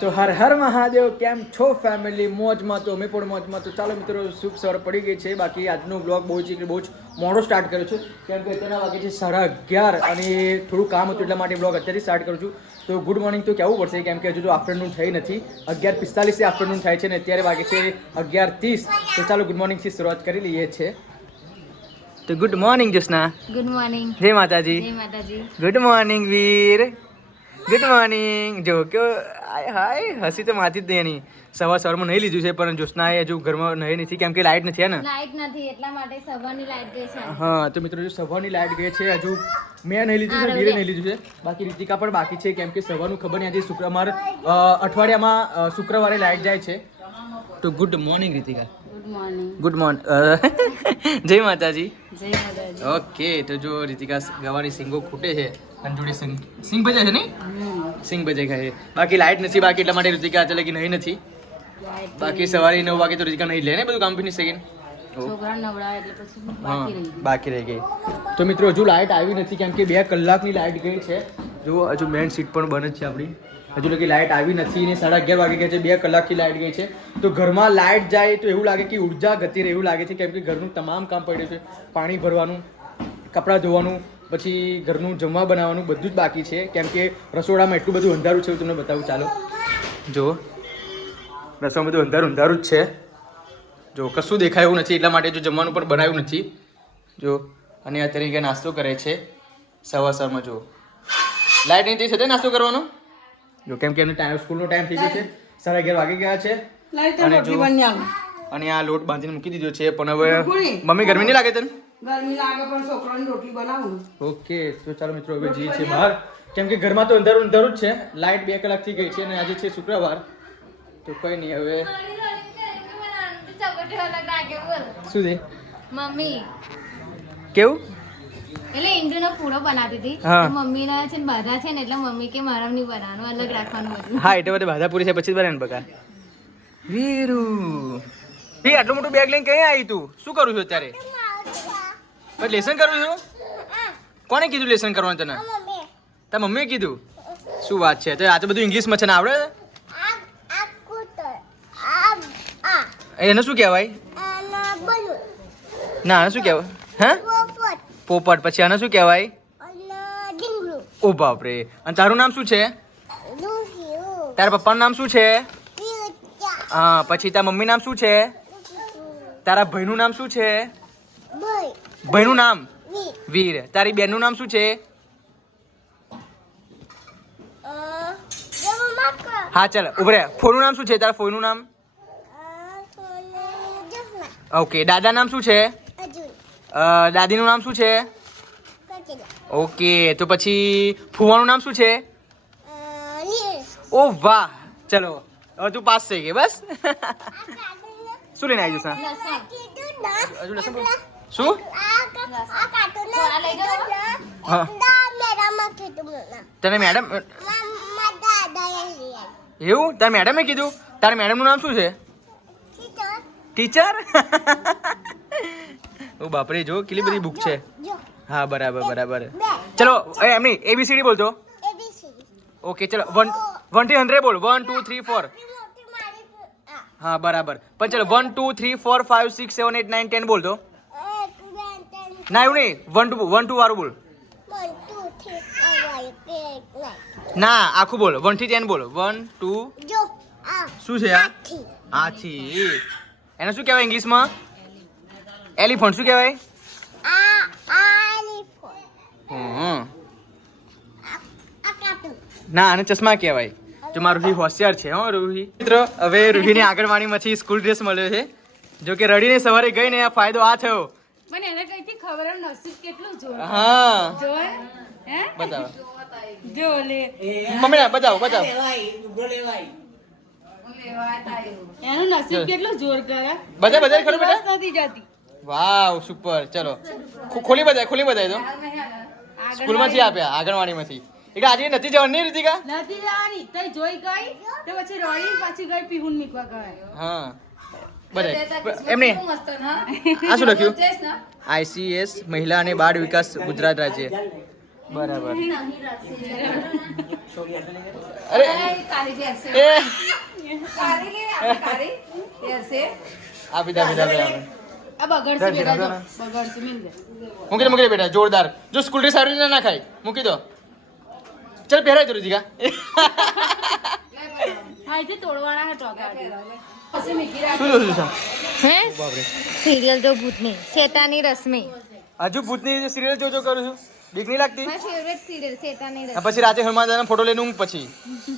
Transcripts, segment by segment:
તો હર હર મહાદેવ કેમ છો ફેમિલી મોજમાં તો અમે પણ મોજમાં તો. ચાલો મિત્રો શુભ સવાર પડી ગઈ છે. બાકી આજનો બ્લોગ બહુ જ બહુ જ મોડો સ્ટાર્ટ કર્યો છું. કેમ કે અત્યારના વાગે છે સાડા અગિયાર અને થોડું કામ હતું એટલા માટે બ્લોગ અત્યારથી સ્ટાર્ટ કરું છું. તો ગુડ મોર્નિંગ તો કહેવું પડશે? કેમ કે હજુ તો આફ્ટરનૂન થઈ નથી. અગિયાર પિસ્તાલીસે આફ્ટરનૂન થાય છે ને અત્યારે વાગે છે અગિયાર ત્રીસ. તો ચાલો ગુડ મોર્નિંગથી શરૂઆત કરી લઈએ છીએ. તો good morning Jasna. Good morning જય માતાજી. જય માતાજી. Good morning Veer. Good morning જો કે હાય હાય હસી તો માથી જ એની. સવાર સવારમાં નહીં લીધું છે પણ જ્યોત્સનાએ હજુ ઘરમાં નહીં નથી કેમ કે લાઇટ નથી હે ને? લાઈટ નથી એટલા માટે સવારની લાઈટ ગઈ છે. હા તો મિત્રો જો સવારની લાઇટ ગઈ છે હજુ મેં નહીં લીધું છે વીરે નહીં લીધું છે. બાકી રીતિકા પણ બાકી છે કેમ કે સવારનું ખબર નહીં આજે શુક્રવાર અઠવાડિયામાં શુક્રવારે લાઇટ જાય છે. તો good morning Ritika. Good morning good morning જય માતાજી. ઓકે તો જો રીતિકા ગવાની સિંગો ખૂટે છે અને જોડે સિંગ સિંગ ભજે છે નહીં? સિંગ ભજે ખાય બાકી લાઇટ નથી બાકી એટલા માટે રીતિકા ચાલે કે નહીં નથી. બાકી સવારે નવ વાગે તો રીતિકા નહીં લે ને બધું કામ ફિનિશ થઈ ગયું. બાકી રહી ગઈ. તો મિત્રો હજુ લાઇટ આવી નથી કેમ કે બે કલાકની લાઇટ ગઈ છે. જો હજુ મેઇન સીટ પણ બને જ છે આપણી. હજુ લગી લાઇટ આવી નથી ને સાડા અગિયાર વાગે ગયા છે, બે કલાકથી લાઇટ ગઈ છે. તો ઘરમાં લાઇટ જાય તો એવું લાગે કે ઊર્જા ગતિ રહે એવું લાગે છે, કેમ કે ઘરનું તમામ કામ પડ્યું છે. પાણી ભરવાનું, કપડાં ધોવાનું, પછી ઘરનું જમવા બનાવવાનું બધું જ બાકી છે. કેમ કે રસોડામાં એટલું બધું અંધારું છે તમને બતાવું, ચાલો. જો, રસોડામાં બધું અંધારું અંધારું જ છે. જો, કશું દેખાય એવું નથી, એટલા માટે જો જમવાનું પણ બનાવ્યું નથી. જો, અને અત્યારે નાસ્તો કરે છે સવાર સવારમાં જો. લાઇટ નહીં થઈ નાસ્તો કરવાનો? જો કેમ કે એને ટાઈમ સ્કૂલનો ટાઈમ થઈ ગયો છે. સાડા અગિયાર વાગી ગયા છે. અને જો અને આ લોટ બાંધીને મૂકી દીધો છે પણ હવે મમ્મી ગરમી નહીં લાગે તને? ગરમી લાગે પણ છોકરાની રોટલી બનાવું. ઓકે તો ચાલો મિત્રો હવે જઈએ છીએ બહાર. કેમ કે ઘરમાં તો અંધારું અંધારું જ છે. લાઇટ બે કલાકથી ગઈ છે અને આજે છે શુક્રવાર. તો કંઈ નહીં હવે શું છે? મમ્મી. કેવું? એટલે ઈંડુનો પૂરો બનાવી હતી. મમ્મી ના મમ્મીના છે ને બધા છે ને એટલે મમ્મી કે મારા નહીં બનાવવાનું અલગ રાખવાનું બધું. હા એટલે બધા બાધા પૂરી છે પછી બને બકા. વીરુ. એ આટલું મોટું બેગ લઈને ક્યાં આવી તું? શું કરું છું અત્યારે? લેસન કરું છું? કોને કીધું લેસન કરવાનું તને? તાર મમ્મીએ કીધું? શું વાત છે? તો આ તો બધું ઇંગ્લિશમાં છે ને આવડે એને શું કહેવાય? ના શું કહેવાય? હે? પોપટ પછી આને શું કહેવાય? ઓ બાપરે. અને તારું નામ શું છે? તારા પપ્પાનું નામ શું છે? હા પછી તારા મમ્મી નામ શું છે? તારા ભાઈનું નામ શું છે? ભાઈનું નામ? વીર. તારી બેનનું નામ શું છે? હા ચાલ ઉભરે ફોનનું નામ શું છે? તારા ફોનનું નામ? ઓકે દાદા નામ શું છે? દાદીનું નામ શું છે? ઓકે તો પછી ફુવાનું નામ શું છે? ઓ વાહ! ચલો હવે તું પાસ થઈ ગઈ બસ. શું લઈને આવી જશે? શું હા. તને મેડમ એવું? તારે મેડમે કીધું? તારા મેડમનું નામ શું છે? ટીચર? ઓ બાપરે જો કેટલી બધી બુક છે. હા બરાબર બરાબર. ચલો એ એમની એબીસીડી બોલતો ઓકે ચલો વન વનથી હંડ્રેડ બોલ. વન ટુ થ્રી ફોર હા. બરાબર. પણ ચલો one two three four five six seven eight nine ten બોલ તો ના એવું નહીં. વન ટુ વન ટુ વાળું બોલ. ના આખું બોલ. વનથી ટેન બોલ. વન ટુ શું છે આ? આથી એને શું કહેવાય ઇંગ્લિશમાં? એલિફન્ટ શું કહેવાય? ના આને ચશ્મા કહેવાય. જો મારું રૂહી હોશિયાર છે હો રૂહી. મિત્રો હવે રૂહીની આંગણવાડીમાંથી સ્કૂલ ડ્રેસ મળ્યો છે. જો કે રડીને સવારે ગઈ ને આ ફાયદો આ થયો. મને એને કઈથી ખબર નસીબ કેટલું જોર હા. જોર? હે? બતાવો. જો લે. મમ્મી ના બતાવો બતાવો. એનું નસીબ કેટલું જોર કરે? બધા બધા ખરું બેટા? નથી જતી. વાવ સુપર ચલો. ખોલી બતાય ખોલી બતાય તો. સ્કૂલમાંથી આપ્યા આંગણવાડીમાંથી. એટલે આજે નથી જવાની નહીં રીતિકા? નથી જવાની તઈ જોઈ ગઈ તો પછી રોડી પાછી ગઈ પીહુન મીકવા ગઈ. હા. બરાબર એમને આ શું લખ્યું? આઈસીએસ મહિલા અને બાળ વિકાસ ગુજરાત રાજ્ય. બરાબર. અરે આપી દે આપી દે. જો. મૂકી દે મૂકી દે બેટા જોરદાર. જો સ્કૂલ ડ્રેસ સારી રીતે ના ખાય મૂકી દો. ચાલ પહેરાય તો રીતિકા. સિરિયલ તો ભૂતની શેતાની રશ્મિ હજુ ભૂતની સિરિયલ જોજો કરું છું. બીક નહીં લાગતી? મારી ફેવરેટ સિરિયલ શેતાની આ પછી રાતે હનુમાન દાદાનો ફોટો લઈને ઊંઘ પછી.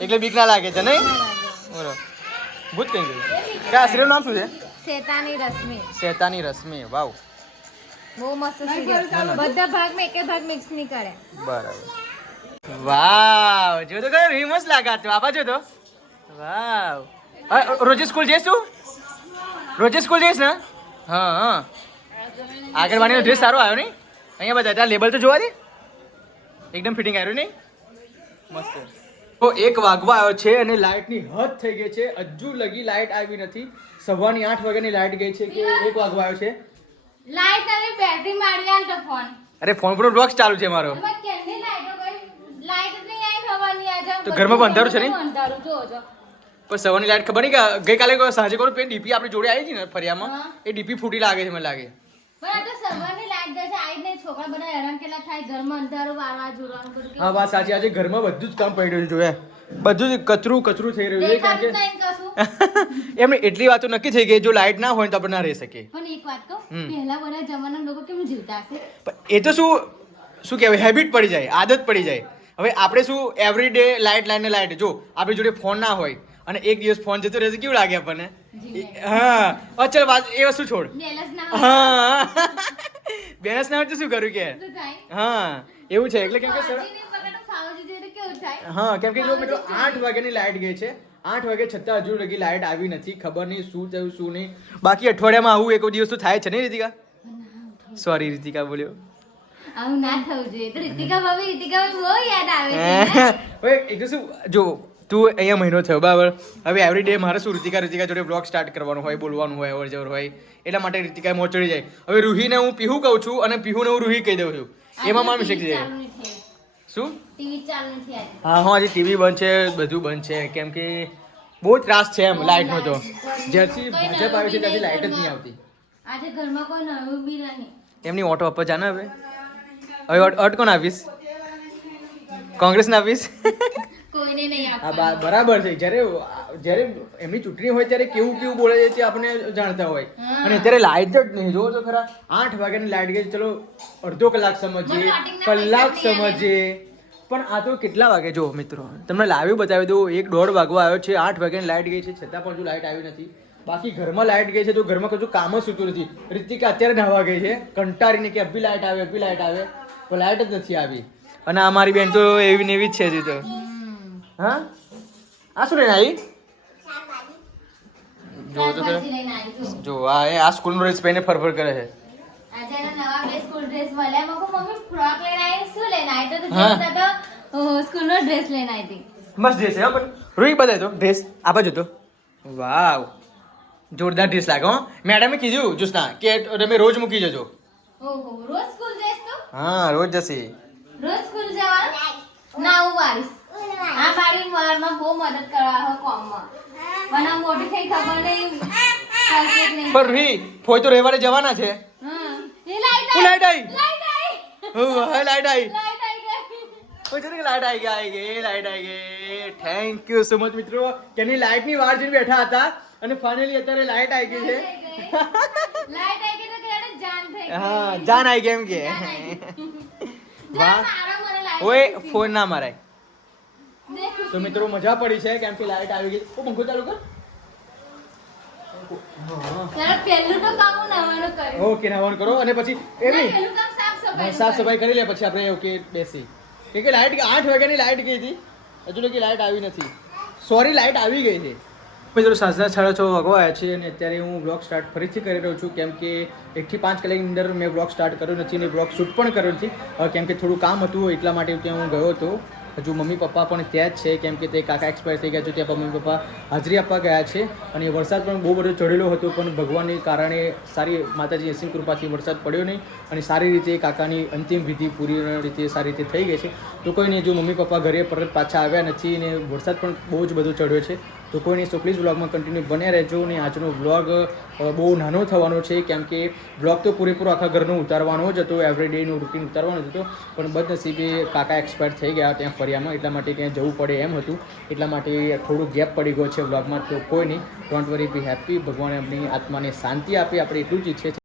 એટલે બીક ના લાગે છે નહીં? બરોબર ભૂત કઈ ગયું? કે આ સિરિયલ નામ શું છે? શેતાની રશ્મિ શેતાની રશ્મિ વાવ. બહુ મસ્ત સિરિયલ બધા ભાગમાં એક ભાગ મિક્સ નહીં કરે. બરાબર. વાવ જો તો કયો રીમસ મસ્ત લાગા તો. આપા જો તો. વાવ. હા, રોજે સ્કૂલ જઈશું રોજે સ્કૂલ જઈશ ને? હા હા. આગળવાણીનો ડ્રેસ સારો આવ્યો નહીં? અહીંયા બધા લેબલ તો જોવા દે. એકદમ ફિટિંગ આવ્યું નહીં? મસ્ત. તો એક વાગવા આવ્યો છે અને લાઇટની હદ થઈ ગઈ છે. હજુ લગી લાઇટ આવી નથી. સવારની આઠ વાગ્યાની લાઇટ ગઈ છે કે એક વાગવા આવ્યો છે. લાઈટ તમે બેટરી મારી આલ તો ફોન. અરે ફોન પર બ્લોક્સ ચાલુ છે મારો. આવી તો ઘરમાં અંધારું છે જો પણ સવારની લાઈટ ખબર નહીં કે ગઈકાલે સાંજે કોઈ પેન ડીપી આપણી જોડે આવી હતી ને ફરિયામાં? એ ડીપી ફૂટી લાગે છે મને લાગે. પણ આ તો સવારની લાઈટ જાય છે આઈ નહીં છોકરા બધા હેરાન કેટલા થાય? ઘરમાં અંધારું વારવા જોડવાનું બધું હા વાત સાચી આજે ઘરમાં બધું જ કામ પડ્યું છે જોયા. બધું જ કચરું કચરું થઈ રહ્યું છે કારણ કે એમને એટલી વાતો નક્કી થઈ ગઈ જો લાઈટ ના હોય તો આપણે ના રહી શકીએ. પણ એક વાત કહું પહેલા બધા જમાના લોકો કેમ જીવતા હશે? એ તો શું શું કહેવાય? હેબિટ પડી જાય આદત પડી જાય. હવે આપણે શું એવરી ડે લાઇટ લાઈને લાઇટ જો આપણી જોડે ફોન ના હોય અને એક દિવસ ફોન જતો રહેશે કેવું લાગે આપણને? હા. અચલ વાત એ વસ્તુ છોડ. હા. બેનસ ના વચ્ચે શું કર્યું કે? હા એવું છે. એટલે કેમ કે સર હા કેમ કે જો મિત્રો આઠ વાગ્યાની લાઇટ ગઈ છે. આઠ વાગે છતાં હજુ લગી લાઇટ આવી નથી. ખબર નહીં શું થયું શું નહીં. બાકી અઠવાડિયામાં આવું એક દિવસ તો થાય છે નહીં રીતિકા? સોરી રીતિકા બોલ્યો. આવું ના થવું જોઈએ. તો રીતિકા ભાભી રીતિકા બહુ યાદ આવે છે. ઓય એક શું જો તું અહીંયા મહિનો થયો બરાબર? હવે એવરી ડે મારે શું રીતિકા રીતિકા જોડે બ્લોગ સ્ટાર્ટ કરવાનું હોય બોલવાનું હોય અવર જવર હોય એટલા માટે રીતિકા મોં ચડી જાય. હવે રૂહીને હું પીહું કહું છું અને પીહુને હું રૂહી કહી દઉં છું. એમાં મારું શકી નથી. શું. હા હા આજે ટીવી બંધ છે બધું બંધ છે કેમ કે બહુ ત્રાસ છે એમ લાઇટનો તો. જ્યારથી ભાજપ આવી છે ત્યાંથી લાઇટ જ નહીં આવતી. આજે ઘરમાં કોઈ નવું બી નહીં. એમની ઓટો આપવા જાને હવે. હવે અટ કોણ આપીશ કોંગ્રેસને આપીશ કોઈને નહીં આપવાનું. બરાબર છે. જ્યારે જ્યારે એમની ચૂંટણી હોય ત્યારે કેવું કેવું બોલે છે આપણે જાણતા હોય. અને અત્યારે લાઇટ જ નહીં. જોવો તો ખરા આઠ વાગ્યાની લાઇટ ગઈ ચલો અડધો કલાક સમજીએ કલાક સમજીએ. પણ આ તો કેટલા વાગે? જો મિત્રો તમને લાઈવ બતાવી દઉં એક દોઢ વાગવા આવ્યો છે. આઠ વાગ્યાની લાઇટ ગઈ છે. છતાં પણ જો લાઇટ આવી નથી. બાકી ઘરમાં લાઇટ ગઈ છે તો ઘરમાં કશું કામ જ સૂતું નથી. રિતિકા અત્યારે નહાવા ગઈ છે. કંટાળીને કે અભી લાઇટ આવે અભી લાઇટ આવે. પણ લાઇટ જ નથી આવી. અને અમારી બેન તો એવી ને એવી જ છે હજી તો. હા? આ શું લઈને આવી? જો તો. જો આ એ આ સ્કૂલનો ડ્રેસ પહેરીને ફરફર કરે છે. આજે એના નવા બે સ્કૂલ ડ્રેસ મળ્યા. મકો મમ્મી ફ્રોક લઈને આવી? શું લઈને આવી? તો તું હા. તો સ્કૂલ નો ડ્રેસ લઈને આવી હતી. મસ્ત ડ્રેસ છે હા પણ રૂઈ બતાય તો ડ્રેસ આપા જોતો વાવ. જોરદાર ડ્રેસ લાગે હો. મેડમે કીધું જોસ્ના કે તમે રોજ મૂકી જજો. ઓહો રોજ સ્કૂલ જઈશ તો? હા રોજ જશે. રોજ સ્કૂલ જવા ના હું આ મારી વારમાં બહુ મદદ કરવા હો કોમમાં. મને મોટી થઈ ખબર નહીં. પર રી ફોય તો રવિવારે જવાના છે. લાઈટ હું લાઈટ આવી. હું હા લાઈટ આવી લાઈટ આવી ગઈ. કોઈ છે લાઈટ આવી ગઈ? આવી ગઈ લાઈટ આવી ગઈ. થેન્ક યુ સો મચ મિત્રો. કેની લાઈટની વાર જોઈને બેઠા હતા અને ફાઇનલી અત્યારે લાઈટ આવી ગઈ છે. લાઈટ આવી ગઈ તો ત્યારે જાન થઈ ગઈ. હા જાન આવી કે. ગઈ. વાહ. મારો મને લાઈટ ઓય ફોન ના મારાય. તો મિત્રો મજા પડી છે કેમ કે લાઈટ આવી ગઈ. ઓ પંખો ચાલુ કર. ઓકે નાવન કરો. અને પછી એ નહીં. સાફ સફાઈ કરી. લે પછી આપણે ઓકે બેસી. કેમ કે લાઈટ આઠ વાગ્યાની લાઈટ ગઈ હતી. હજુ લગી લાઈટ આવી નથી. સોરી લાઈટ આવી ગઈ છે. મિત્રો સાંજના સાડા છ વાગો આવ્યા છે અને અત્યારે હું બ્લોગ સ્ટાર્ટ ફરીથી કરી રહ્યો છું. કેમ કે એકથી પાંચ કલાકની અંદર મેં બ્લોગ સ્ટાર્ટ કર્યો નથી અને બ્લોગ શૂટ પણ કર્યો નથી. કેમ કે થોડું કામ હતું એટલા માટે ત્યાં હું ગયો હતો. હજુ મમ્મી પપ્પા પણ ત્યાં જ છે, કેમ કે તે કાકા એક્સપાયર થઈ ગયા છે, ત્યાં મમ્મી પપ્પા હાજરી આપવા ગયા છે. અને વરસાદ પણ બહુ બધો ચડેલો હતો, પણ ભગવાનને કારણે સારી માતાજી અસીમ કૃપાથી વરસાદ પડ્યો નહીં. અને સારી રીતે કાકાની અંતિમ વિધિ પૂરી રીતે સારી રીતે થઈ ગઈ છે. તો કોઈ નહીં, જો મમ્મી પપ્પા ઘરે પરત પાછા આવ્યા નથી અને વરસાદ પણ બહુ જ બધો ચડ્યો છે તો કોઈ નહીં સો પ્લીઝ વ્લોગમાં કન્ટિન્યુ બન્યા રહેજો અને આજનો વ્લોગ બહુ નાનો થવાનો છે, કેમ કે વ્લોગ તો પૂરેપૂરો આખા ઘરનો ઉતારવાનો જ હતો એવરી ડેનું રૂટીન ઉતારવાનો જ હતો, પણ બદનસીબે કાકા એક્સપાયર થઈ ગયા ત્યાં ફરિયામાં, એટલા માટે ત્યાં જવું પડે એમ હતું, એટલા માટે થોડું ગેપ પડી ગયો છે વ્લોગમાં તો કોઈ નહીં ડોન્ટ વરી બી હેપી ભગવાન એમની આત્માને શાંતિ આપે, આપણે એટલું જ ઈચ્છે છે